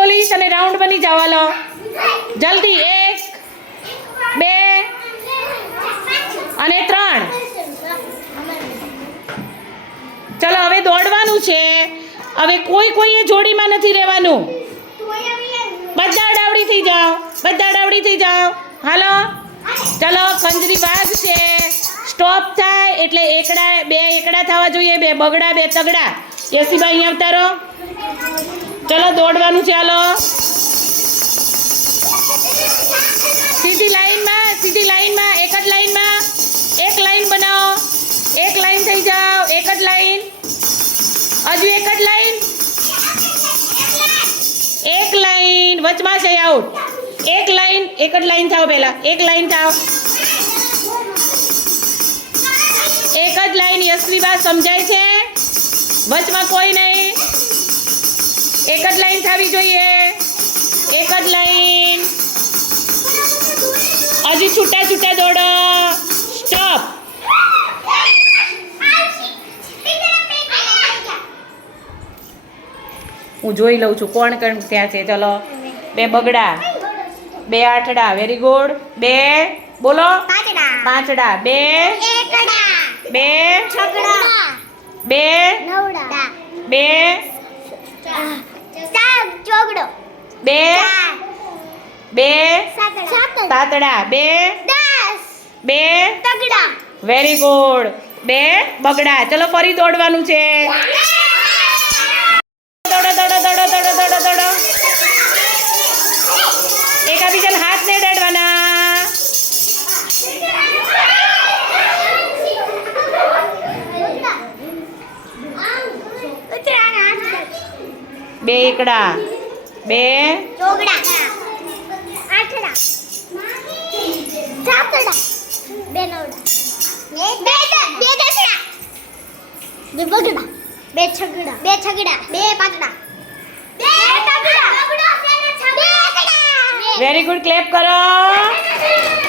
Police અને round બની જવા લો જલ્દી, એક, બે, અને ત્રણ. ચલો, હવે દોડવાનું છે. હવે કોઈ કોઈએ જોડીમાં નથી રહેવાનું. બધા ડાવડી થઈ જાઓ, બધા ડાવડી થઈ જાઓ. હાલો. ચલો ખંજરી બાદ છે સ્ટોપ થાય, એટલે એકડા, બે એકડા થવા જોઈએ, બે બગડા, બે તગડા. યસીભાઈ અહીંયા આવતા રહો ચલો, દોડવાનું હાલો. સીધી લાઈનમાં સીધી લાઈનમાં, એક જ લાઈનમાં. એક લાઈન બનાવો. એક લાઈન થઈ જાઓ, એક જ લાઈન. હજુ એક જ લાઈન. એક લાઈન. વચમાં છે આઉટ એક લાઈન, એક જ લાઈન થાવ પહેલા. એક લાઈન થાવ એક જ લાઈન યશવીબા સમજાય છે. વચમાં કોઈ નહીં. એક જ લાઈન થવી જોઈએ. એક જ લાઈન. હજી છૂટા છૂટા દોડો. સ્ટોપ હું જોઈ લઉં છું કોણ કોણ ત્યાં છે. ચલો. બે બગડા. બે આઠડા. વેરી ગુડ બે. બોલો. પાંચડા. બે. બે. બે બે બે બે સાતડા. બે બે વેરી ગુડ બે બગડા. ચલો ફરી દોડવાનું છે. દોડો દોડો દોડો દોડો દોડો દોડો. એકાબીજાને હાથ નહીં અડાડવાના બે એકડા. બે. બે છગડા. બે છગડા. બે પાંચડા બે તગડા. વેરી ગુડ ક્લેપ કરો.